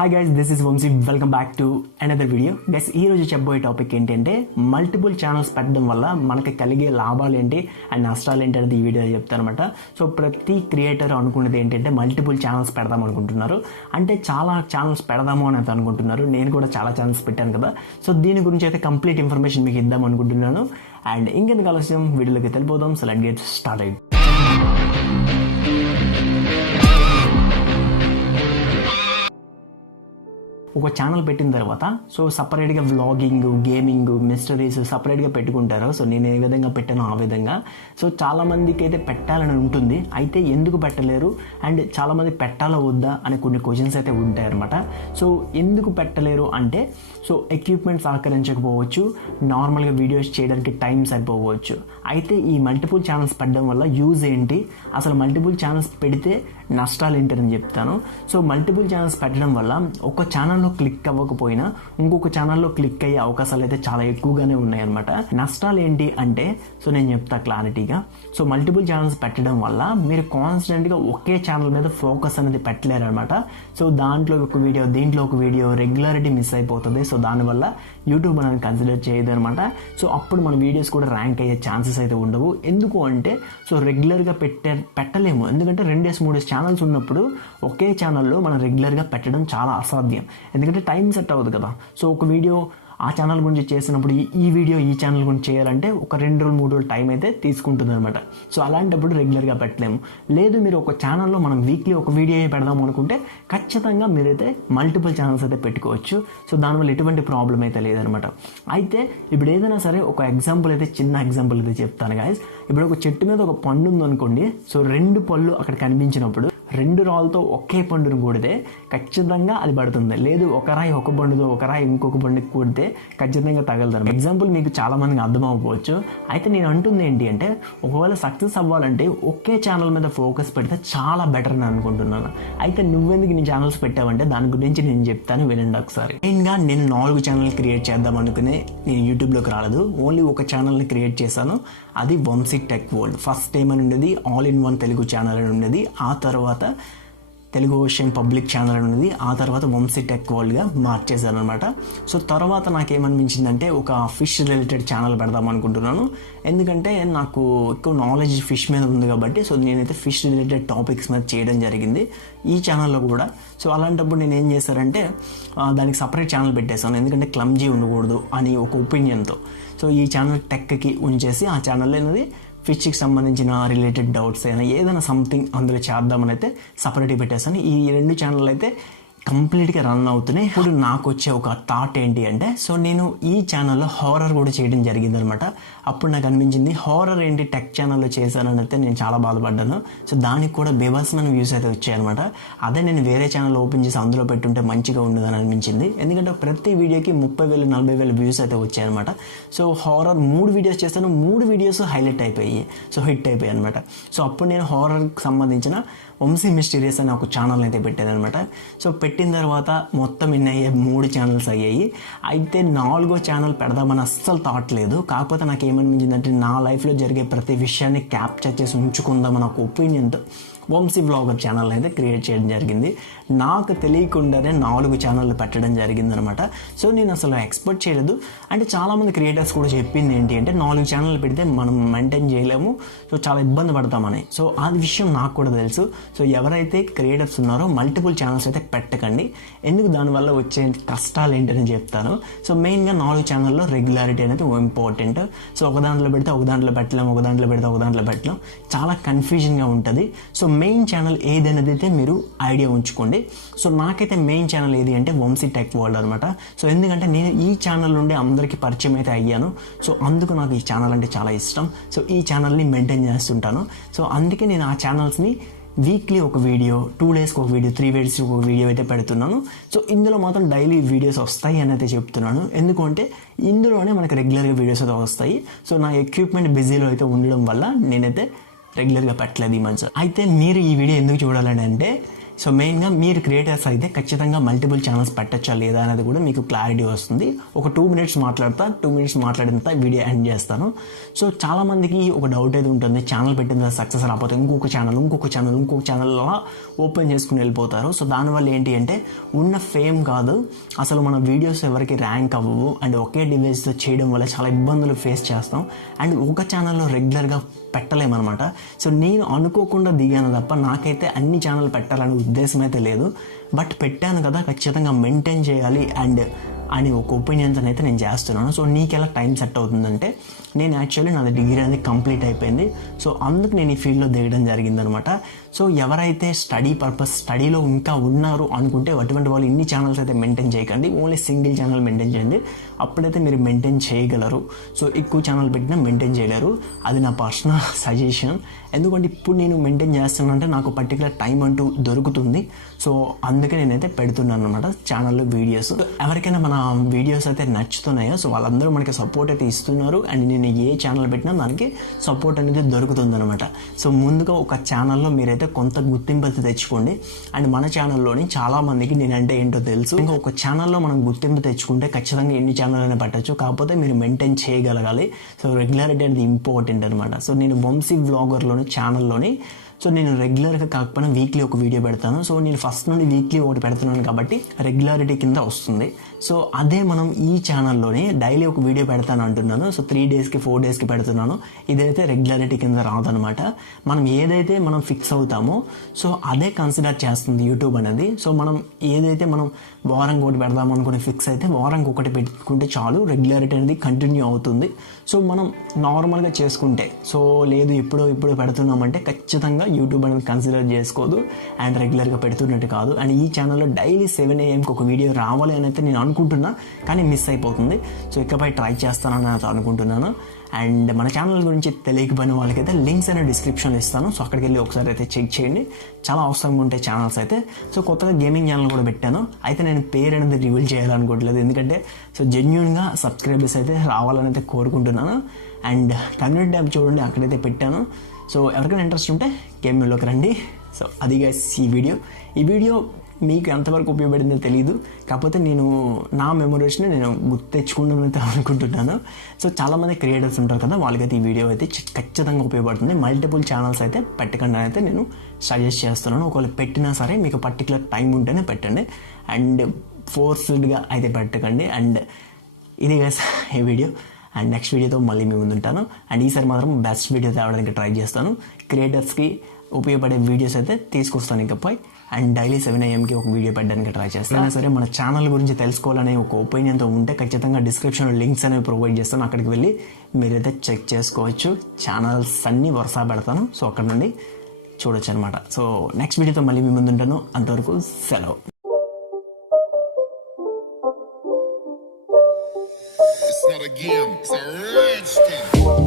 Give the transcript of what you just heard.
Hi guys, this is Vamshi. Welcome back to another video. Guys, ఈ రోజు చెప్పబోయే topic ఏంటంటే మల్టిపుల్ ఛానల్స్ పెట్టడం వల్ల మనకి కలిగే లాభాలు ఏంటి అండ్ నష్టాలు ఏంటి అనేది ఈ వీడియో చెప్తాను అనమాట. సో ప్రతి క్రియేటర్ అనుకున్నది ఏంటంటే మల్టిపుల్ ఛానల్స్ పెడదాం అనుకుంటున్నారు. అంటే చాలా ఛానల్స్ పెడదాము అని అయితే అనుకుంటున్నారు. నేను కూడా చాలా ఛానల్స్ పెట్టాను కదా. సో దీని గురించి అయితే కంప్లీట్ ఇన్ఫర్మేషన్ మీకు ఇద్దాం అనుకుంటున్నాను. అండ్ ఇంకెందుకు ఆలస్యం, వీడియోలోకి వెళ్ళిపోదాం. So let's get started. ఒక ఛానల్ పెట్టిన తర్వాత సో సపరేట్గా వ్లాగింగ్, గేమింగ్, మిస్టరీస్ సపరేట్గా పెట్టుకుంటారు. సో నేను ఏ విధంగా పెట్టానో ఆ విధంగా. సో చాలామందికి అయితే పెట్టాలని ఉంటుంది, అయితే ఎందుకు పెట్టలేరు అండ్ చాలామంది పెట్టాలా వద్దా అనే కొన్ని క్వశ్చన్స్ అయితే ఉంటాయన్నమాట. సో ఎందుకు పెట్టలేరు అంటే సో ఎక్విప్మెంట్ సహకరించకపోవచ్చు, నార్మల్గా వీడియోస్ చేయడానికి టైం సరిపోవచ్చు. అయితే ఈ మల్టిపుల్ ఛానల్స్ పెట్టడం వల్ల యూజ్ ఏంటి, అసలు మల్టిపుల్ ఛానల్స్ పెడితే నష్టాలు ఏంటని చెప్తాను. సో మల్టిపుల్ ఛానల్స్ పెట్టడం వల్ల ఒక ఛానల్లో క్లిక్ అవ్వకపోయినా ఇంకొక ఛానల్లో క్లిక్ అయ్యే అవకాశాలు అయితే చాలా ఎక్కువగానే ఉన్నాయన్నమాట. నష్టాలు ఏంటి అంటే సో నేను చెప్తా క్లారిటీగా. సో మల్టిపుల్ ఛానల్స్ పెట్టడం వల్ల మీరు కాన్స్టెంట్గా ఒకే ఛానల్ మీద ఫోకస్ అనేది పెట్టలేరు అనమాట. సో దాంట్లో ఒక వీడియో, దీంట్లో ఒక వీడియో, రెగ్యులారిటీ మిస్ అయిపోతుంది. సో దానివల్ల యూట్యూబ్ మనం కన్సిడర్ చేయదు అనమాట. సో అప్పుడు మన వీడియోస్ కూడా ర్యాంక్ అయ్యే ఛాన్సెస్ అయితే ఉండవు. ఎందుకు అంటే సో రెగ్యులర్గా పెట్టలేము. ఎందుకంటే 2-3 ఛానల్స్ ఉన్నప్పుడు ఒకే ఛానల్లో మనం రెగ్యులర్గా పెట్టడం చాలా అసాధ్యం. ఎందుకంటే టైం సెట్ అవ్వదు కదా. సో ఒక వీడియో ఆ ఛానల్ గురించి చేసినప్పుడు ఈ వీడియో ఈ ఛానల్ గురించి చేయాలంటే ఒక 2 రోజులు 3 రోజులు టైం అయితే తీసుకుంటుంది అనమాట. సో అలాంటప్పుడు రెగ్యులర్గా పెట్టలేము. లేదు మీరు ఒక ఛానల్లో మనం వీక్లీ ఒక వీడియో పెడదాం అనుకుంటే ఖచ్చితంగా మీరైతే మల్టిపుల్ ఛానల్స్ అయితే పెట్టుకోవచ్చు. సో దానివల్ల ఎటువంటి ప్రాబ్లం అయితే లేదనమాట. అయితే ఇప్పుడు ఏదైనా సరే ఒక ఎగ్జాంపుల్ అయితే, చిన్న ఎగ్జాంపుల్ అయితే చెప్తాను గాయస్. ఇప్పుడు ఒక చెట్టు మీద ఒక పండు ఉందనుకోండి. సో 2 పళ్ళు అక్కడ కనిపించినప్పుడు 2 రాళ్ళతో ఒకే పండును కూడితే ఖచ్చితంగా అది పడుతుంది. లేదు ఒక రాయి ఒక పండుతో ఒక రాయి ఇంకొక పండుకి కూడితే ఖచ్చితంగా తగలుతారు. ఎగ్జాంపుల్ మీకు చాలా మందికి అర్థం అవ్వవచ్చు. అయితే నేను అంటుంది ఏంటి అంటే ఒకవేళ సక్సెస్ అవ్వాలంటే ఒకే ఛానల్ మీద ఫోకస్ పెడితే చాలా బెటర్ అని అనుకుంటున్నాను. అయితే నువ్వెందుకు నీ ఛానల్స్ పెట్టావంటే దాని గురించి నేను చెప్తాను, వినండి ఒకసారి. మెయిన్గా నేను 4 ఛానల్ క్రియేట్ చేద్దాం అనుకుని నేను యూట్యూబ్లోకి రాలేదు. ఓన్లీ ఒక ఛానల్ని క్రియేట్ చేశాను, అది వంశీ టెక్ వరల్డ్. ఫస్ట్ ఏమని ఉండేది all in one Telugu channel అని ఉండేది, ఆ తర్వాత తెలుగు ఓషన్ పబ్లిక్ ఛానల్ అని ఉన్నది, ఆ తర్వాత వంశీ టెక్ వరల్డ్గా మార్చేశాను అనమాట. సో తర్వాత నాకేమనిపించిందంటే ఒక ఫిష్ రిలేటెడ్ ఛానల్ పెడదాం అనుకుంటున్నాను. ఎందుకంటే నాకు ఎక్కువ నాలెడ్జ్ ఫిష్ మీద ఉంది కాబట్టి సో నేనైతే ఫిష్ రిలేటెడ్ టాపిక్స్ మీద చేయడం జరిగింది ఈ ఛానల్లో కూడా. సో అలాంటప్పుడు నేను ఏం చేశానంటే దానికి సపరేట్ ఛానల్ పెట్టేశాను, ఎందుకంటే క్లమ్జీ ఉండకూడదు అని ఒక ఒపీనియన్తో. సో ఈ ఛానల్ టెక్కి ఉంచేసి ఆ ఛానల్ అనేది ఫిష్కి సంబంధించిన రిలేటెడ్ డౌట్స్ అయినా ఏదైనా సంథింగ్ అందులో చేద్దామని అయితే సపరేట్గా పెట్టేస్తాను. ఈ 2 ఛానల్ అయితే కంప్లీట్గా రన్ అవుతున్నాయి. ఇప్పుడు నాకు వచ్చే ఒక థాట్ ఏంటి అంటే సో నేను ఈ ఛానల్లో హారర్ కూడా చేయడం జరిగింది అనమాట. అప్పుడు నాకు అనిపించింది హారర్ ఏంటి టెక్ ఛానల్లో చేశానని అయితే నేను చాలా బాధపడ్డాను. సో దానికి కూడా బేభత్సమైన వ్యూస్ అయితే వచ్చాయన్నమాట. అదే నేను వేరే ఛానల్ ఓపెన్ చేసి అందులో పెట్టుంటే మంచిగా ఉండదని అనిపించింది. ఎందుకంటే ప్రతి వీడియోకి 30,000 40,000 వ్యూస్ అయితే వచ్చాయన్నమాట. సో హారర్ 3 వీడియోస్ చేస్తాను, 3 వీడియోస్ హైలైట్ అయిపోయాయి, సో హిట్ అయిపోయాయి అనమాట. సో అప్పుడు నేను హారర్కి సంబంధించిన వంశీ మిస్టీరియస్ అనే ఒక ఛానల్ అయితే పెట్టాను అనమాట. సో పెట్టిన తర్వాత మొత్తం ఎన్ని అయ్యాయి, 3 ఛానల్స్ అయ్యాయి. అయితే 4వ ఛానల్ పెడదామని అస్సలు థాట్ లేదు. కాకపోతే నాకు ఏమనిపించిందంటే నా లైఫ్లో జరిగే ప్రతి విషయాన్ని క్యాప్చర్ చేసి ఉంచుకుందామని ఒక ఒపీనియన్తో వంశీ వ్లాగర్ ఛానల్ అయితే క్రియేట్ చేయడం జరిగింది. నాకు తెలియకుండానే 4 ఛానళ్ళు పెట్టడం జరిగింది అనమాట. సో నేను అసలు ఎక్స్పెక్ట్ చేయలేదు. అంటే చాలామంది క్రియేటర్స్ కూడా చెప్పింది ఏంటి అంటే 4 ఛానళ్ళు పెడితే మనం మెయింటైన్ చేయలేము, సో చాలా ఇబ్బంది పడతామని. సో ఆ విషయం నాకు కూడా తెలుసు. సో ఎవరైతే క్రియేటర్స్ ఉన్నారో మల్టిపుల్ ఛానల్స్ అయితే పెట్టకండి. ఎందుకు, దానివల్ల వచ్చే కష్టాలు ఏంటని చెప్తాను. సో మెయిన్గా 4 ఛానల్లో రెగ్యులారిటీ అనేది ఇంపార్టెంట్. సో ఒక దాంట్లో పెడితే ఒక దాంట్లో పెట్టలేము, ఒక దాంట్లో పెడితే ఒక దాంట్లో పెట్టలేం, చాలా కన్ఫ్యూజన్గా ఉంటుంది. సో మెయిన్ ఛానల్ ఏదనేది అయితే మీరు ఐడియా ఉంచుకోండి. సో నాకైతే మెయిన్ ఛానల్ ఏది అంటే వంశీ టెక్ వరల్డ్ అనమాట. సో ఎందుకంటే నేను ఈ ఛానల్ నుండి అందరికీ పరిచయం అయితే అయ్యాను. సో అందుకు నాకు ఈ ఛానల్ అంటే చాలా ఇష్టం. సో ఈ ఛానల్ని మెయింటైన్ చేస్తుంటాను. సో అందుకే నేను ఆ ఛానల్స్ని వీక్లీ ఒక వీడియో, 2 డేస్కి ఒక వీడియో, 3 డేస్కి ఒక వీడియో అయితే పెడుతున్నాను. సో ఇందులో మాత్రం డైలీ వీడియోస్ వస్తాయి అని అయితే చెప్తున్నాను. ఎందుకంటే ఇందులోనే మనకి రెగ్యులర్గా వీడియోస్ అయితే వస్తాయి. సో నా ఎక్విప్మెంట్ బిజీలో అయితే ఉండడం వల్ల నేనైతే రెగ్యులర్గా పెట్టలేదు ఈ మధ్య. అయితే మీరు ఈ వీడియో ఎందుకు చూడాలని అంటే సో మెయిన్గా మీరు క్రియేటర్స్ అయితే ఖచ్చితంగా మల్టిపుల్ ఛానల్స్ పెట్టచ్చా లేదా అనేది కూడా మీకు క్లారిటీ వస్తుంది. ఒక 2 minutes మాట్లాడతా, 2 minutes మాట్లాడిన తర్వాత వీడియో ఎండ్ చేస్తాను. సో చాలామందికి ఒక డౌట్ అయితే ఉంటుంది, ఛానల్ పెట్టిన సక్సెస్ రాకపోతే ఇంకొక ఛానల్ అలా ఓపెన్ చేసుకుని వెళ్ళిపోతారు. సో దానివల్ల ఏంటి అంటే ఉన్న ఫేమ్ కాదు, అసలు మన వీడియోస్ ఎవరికి ర్యాంక్ అవ్వవు అండ్ ఒకే డివైస్తో చేయడం వల్ల చాలా ఇబ్బందులు ఫేస్ చేస్తాం అండ్ ఒక ఛానల్లో రెగ్యులర్గా పెట్టలేమన్నమాట. సో నేను అనుకోకుండా దిగాను తప్ప నాకైతే అన్ని ఛానల్ పెట్టాలనే ఉద్దేశం అయితే లేదు. బట్ పెట్టాను కదా, ఖచ్చితంగా మెయింటైన్ చేయాలి అని ఒక ఒపీనియన్స్ అయితే నేను చేస్తున్నాను. సో నీకు ఎలా టైం సెట్ అవుతుందంటే, నేను యాక్చువల్లీ నాది డిగ్రీ అనేది కంప్లీట్ అయిపోయింది. సో అందుకు నేను ఈ ఫీల్డ్లో దిగడం జరిగిందనమాట. సో ఎవరైతే స్టడీలో ఇంకా ఉన్నారు అనుకుంటే అటువంటి వాళ్ళు ఇన్ని ఛానల్స్ అయితే మెయింటైన్ చేయకండి, ఓన్లీ సింగిల్ ఛానల్ మెయింటైన్ చేయండి. అప్పుడైతే మీరు మెయింటైన్ చేయగలరు. సో ఎక్కువ ఛానల్ పెట్టినా మెయింటైన్ చేయలేరు. అది నా పర్సనల్ సజెషన్. ఎందుకంటే ఇప్పుడు నేను మెయింటైన్ చేస్తానంటే నాకు పర్టికులర్ టైం అంటూ దొరుకుతుంది. సో అందుకే నేనైతే పెడుతున్నాను అనమాట ఛానల్లో వీడియోస్. ఎవరికైనా మన వీడియోస్ అయితే నచ్చుతున్నాయో సో వాళ్ళందరూ మనకి సపోర్ట్ అయితే ఇస్తున్నారు అండ్ నేను ఏ ఛానల్ పెట్టినా దానికి సపోర్ట్ అనేది దొరుకుతుంది అనమాట. సో ముందుగా ఒక ఛానల్లో మీరైతే కొంత గుర్తింపు అయితే తెచ్చుకోండి. అండ్ మన ఛానల్లోని చాలామందికి నేనంటే ఏంటో తెలుసు. ఇంకా ఒక ఛానల్లో మనం గుర్తింపు తెచ్చుకుంటే ఖచ్చితంగా ఎన్ని ఛానల్ అయినా పెట్టచ్చు, కాకపోతే మీరు మెయింటైన్ చేయగలగాలి. సో రెగ్యులారిటీ అనేది ఇంపార్టెంట్ అనమాట. సో నేను వంశీ వ్లాగర్లోని ఛానల్లోని సో నేను రెగ్యులర్గా కాకపోయినా వీక్లీ ఒక వీడియో పెడతాను. సో నేను ఫస్ట్ నుండి వీక్లీ ఒకటి పెడుతున్నాను కాబట్టి రెగ్యులారిటీ కింద వస్తుంది. సో అదే మనం ఈ ఛానల్లోనే డైలీ ఒక వీడియో పెడతాను అంటున్నాను. సో 3 daysకి 4 daysకి పెడుతున్నాను. ఇదైతే రెగ్యులారిటీ కింద రాదనమాట. మనం ఏదైతే మనం ఫిక్స్ అవుతామో సో అదే కన్సిడర్ చేస్తుంది యూట్యూబ్ అనేది. సో మనం ఏదైతే మనం వారంకి ఒకటి పెడదాం అనుకుని ఫిక్స్ అయితే వారంకి ఒకటి పెట్టుకుంటే చాలు, రెగ్యులారిటీ అనేది కంటిన్యూ అవుతుంది. సో మనం నార్మల్గా చేసుకుంటే సో లేదు ఇప్పుడు పెడుతున్నామంటే ఖచ్చితంగా యూట్యూబ్ అనేది కన్సిడర్ చేసుకోదు అండ్ రెగ్యులర్గా పెడుతున్నట్టు కాదు. అండ్ ఈ ఛానల్లో డైలీ 7 AM ఒక వీడియో రావాలి అని అయితే నేను అనుకుంటున్నా, కానీ మిస్ అయిపోతుంది. సో ఇకపై ట్రై చేస్తానని అయితే అనుకుంటున్నాను. అండ్ మన ఛానల్ గురించి తెలియకపోయిన వాళ్ళకైతే లింక్స్ అనేది డిస్క్రిప్షన్లో ఇస్తాను. సో అక్కడికి వెళ్ళి ఒకసారి అయితే చెక్ చేయండి, చాలా అవసరంగా ఉంటాయి ఛానల్స్ అయితే. సో కొత్తగా గేమింగ్ ఛానల్ కూడా పెట్టాను, అయితే నేను పేరు అనేది రివీల్ చేయాలనుకోవట్లేదు, ఎందుకంటే సో జెన్యూన్గా సబ్స్క్రైబర్స్ అయితే రావాలని అయితే కోరుకుంటున్నాను. అండ్ కమ్యూనిటీ ట్యాబ్ చూడండి, అక్కడైతే పెట్టాను. సో ఎవరికైనా ఇంట్రెస్ట్ ఉంటే గేమ్లోకి రండి. సో అది గైస్ ఈ వీడియో మీకు ఎంతవరకు ఉపయోగపడిందో తెలియదు, కాకపోతే నేను నా మెమరీస్ని నేను గుర్తు తెచ్చుకుంటానైతే అనుకుంటున్నాను. సో చాలామంది క్రియేటర్స్ ఉంటారు కదా, వాళ్ళకైతే ఈ వీడియో అయితే ఖచ్చితంగా ఉపయోగపడుతుంది. మల్టిపుల్ ఛానల్స్ అయితే పెట్టకుండా అయితే నేను సజెస్ట్ చేస్తున్నాను. ఒకవేళ పెట్టినా సరే మీకు పర్టికులర్ టైం ఉంటేనే పెట్టండి అండ్ ఫోర్స్డ్గా అయితే పెట్టకండి. అండ్ ఇది గైస్ ఈ వీడియో. అండ్ నెక్స్ట్ వీడియోతో మళ్ళీ మీ ముందు ఉంటాను. అండ్ ఈసారి మాత్రం బెస్ట్ వీడియో తేవడానికి ట్రై చేస్తాను. క్రియేటర్స్కి ఉపయోగపడే వీడియోస్ అయితే తీసుకొస్తాను ఇకపై. అండ్ డైలీ 7 AMకి ఒక వీడియో పెట్టడానికి ట్రై చేస్తాను. సరే మన ఛానల్ గురించి తెలుసుకోవాలనే ఒక ఒపీనియన్తో ఉంటే ఖచ్చితంగా డిస్క్రిప్షన్లో లింక్స్ అనేవి ప్రొవైడ్ చేస్తాను, అక్కడికి వెళ్ళి మీరైతే చెక్ చేసుకోవచ్చు. ఛానల్స్ అన్నీ వరుస పెడతాను, సో అక్కడ నుండి చూడొచ్చు అనమాట. సో నెక్స్ట్ వీడియోతో మళ్ళీ మీ ముందు ఉంటాను. అంతవరకు సెలవు. It's not a game, it's a rich thing.